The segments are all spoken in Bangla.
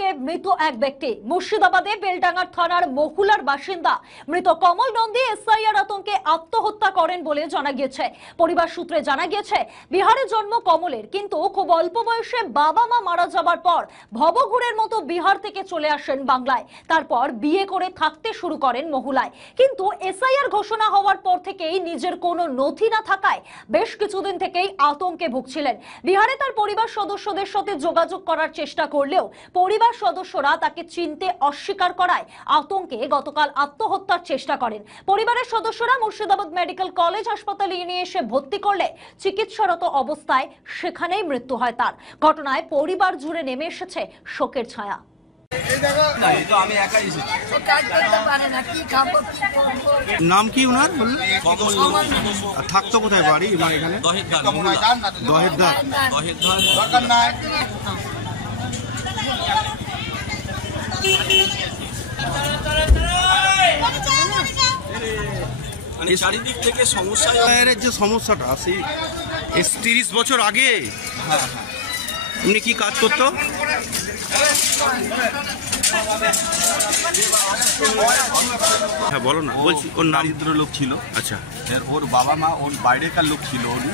আতঙ্কে মৃত এক ব্যক্তি। মুর্শিদাবাদে বেলডাঙ্গার থানার মহুলার বাসিন্দা মৃত কমল নন্দী এসআইআর আতঙ্কে আত্মহত্যা করেন বলে জানা গিয়েছে। পরিবার সূত্রে জানা গিয়েছে, বিহারে জন্ম কমলের, কিন্তু খুব অল্প বয়সে বাবা মা মারা যাবার পর ভবঘুরের মতো বিহার থেকে চলে আসেন বাংলায়। তারপর বিয়ে করে থাকতে শুরু করেন মহুলায়। কিন্তু এসআইআর ঘোষণা হওয়ার পর থেকেই নিজের কোনো নথি না থাকায় বেশ কিছুদিন থেকেই আতঙ্কে ভুগছিলেন। বিহারে তার পরিবার সদস্যদের সাথে যোগাযোগ করার চেষ্টা করলেও পরিবার সদস্যরা তাকে চিনতে অস্বীকার করায় আতঙ্কে গতকাল আত্মহত্যার চেষ্টা করেন। পরিবারের সদস্যরা মুর্শিদাবাদ মেডিকেল কলেজ হাসপাতালে নিয়ে এসে ভর্তি করলে চিকিৎসারত অবস্থায় সেখানেই মৃত্যু হয় তার। ঘটনায় পরিবার জুড়ে নেমে এসেছে শোকের ছায়া। নাম কি ওনার বললেন? থাকতো কোথায় বাড়ি? এখানে দহেরদার। মানে চারিদিক থেকে সমস্যা, যে সমস্যাটা আছে 30 বছর আগে। হ্যাঁ, উনি কি কাজ করতো? হ্যাঁ বলো না। বলছি ওর দারিদ্র লোক ছিল। আচ্ছা। ওর বাবা মা ওর বাইরেকার লোক ছিল। উনি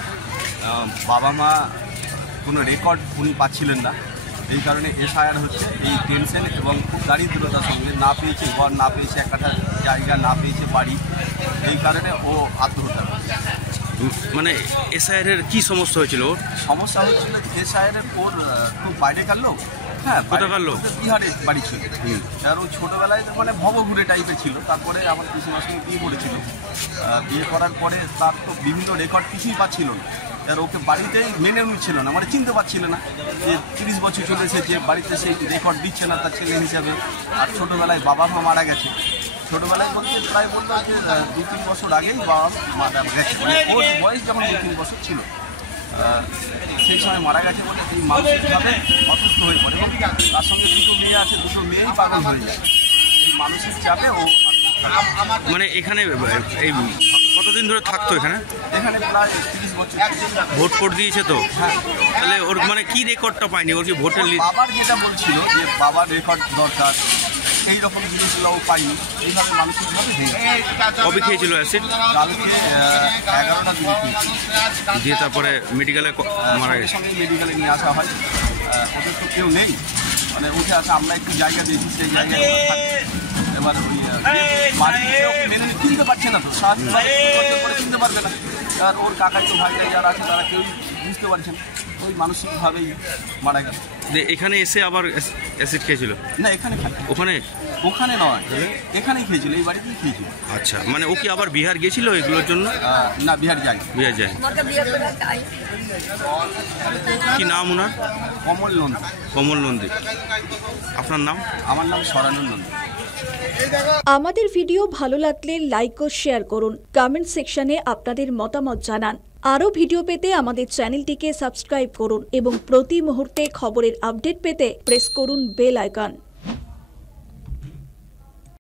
বাবা মা কোনো রেকর্ড উনি পাচ্ছিলেন না, এই কারণে এসআইআর হচ্ছে। এই টেনশন এবং খুব দারিদ্রতার সঙ্গে না পেয়েছে ঘর, না পেয়েছে একটা জায়গা, না পেয়েছে বাড়ি, এই কারণে ও আত্মহত্যা করে। মানে এসআইআর এর কি সমস্যা হয়েছিল? ওর সমস্যা হচ্ছিল এসআইআর এর ওর খুব বাইরেকার লোক। হ্যাঁ, কোথাকার লোক? বিহারের বাড়ি ছিল। আর ও ছোটোবেলায় মানে ভবঘুরে টাইপের ছিল। তারপরে আমার পিসিমার সঙ্গে বিয়ে করেছিল। বিয়ে করার পরে তার তো বিভিন্ন রেকর্ড কিছুই পাচ্ছিল না। আর ওকে বাড়িতেই মেনে নিচ্ছিল না, মানে চিনতে পারছিল না যে 30 বছর চলে এসেছে, বাড়িতে সেই রেকর্ড দিচ্ছে না তার ছেলে হিসাবে। আর ছোটোবেলায় বাবা মা মারা গেছে। ছোটোবেলায় বলতে প্রায় বলতো যে 2-3 বছর আগেই বাবা মারা গেছে। মানে ওর বয়স যখন 2-3 বছর ছিল সেই সময় মারা গেছে বলে এই মানসিকভাবে অসুস্থ হয়ে পড়ে। এবং তার সঙ্গে দুটো মেয়ে আছে, দুটো মেয়েই পাগল হয়ে যায়। এই মানসিক চাপে ও মানে এখানে এই কতদিন ধরে থাকতো এখানে? এখানে প্রায় 30 বছর। ভোট ফোট দিয়েছে তো? তাহলে ওর মানে কি রেকর্ডটা পায়নি? ওর কি ভোটের বাবার যেটা বলছিল যে বাবার রেকর্ড দরকার, এই রকম জিনিসগুলো ও পাইনি। এইভাবে মানসিকভাবে কবে খেয়েছিল অ্যাসিড? কালকে 11টা দিয়ে তারপরে মেডিকেলে মারা গেছে। সঙ্গে মেডিকেলে নিয়ে আসা হয়। ওদের তো কেউ নেই, মানে উঠে আসা। আমরা একটু জায়গা দিয়েছি, সেই জায়গায় এবার ওই মেনে কিনতে পারছে না, তো সাহায্য করে কিনতে পারবে না। আর ওর কাকাই তো ভাইটাই যারা আছে তারা কেউই বুঝতে পারছেন। ওই মানসিকভাবেই মারা গেল। এখানে এসে আবার অ্যাসিড খেয়েছিল? না, এখানে ওখানে ওখানে নয়, এখানেই খেয়েছিল, এই বাড়িতেই খেয়েছিল। আচ্ছা, মানে ও কি আবার বিহার গেছিল এগুলোর জন্য? না, বিহার যায়। বিহার যায়। কি নাম ওনার? কমল নন্দী। কমল নন্দী। আপনার নাম? আমার নাম সরানন্দ নন্দী। আমাদের ভিডিও ভালো লাগলে লাইক ও শেয়ার করুন। কমেন্ট সেকশনে আপনাদের মতামত জানান। আরও ভিডিও পেতে আমাদের চ্যানেলটিকে সাবস্ক্রাইব করুন এবং প্রতি মুহূর্তে খবরের আপডেট পেতে প্রেস করুন বেল আইকন।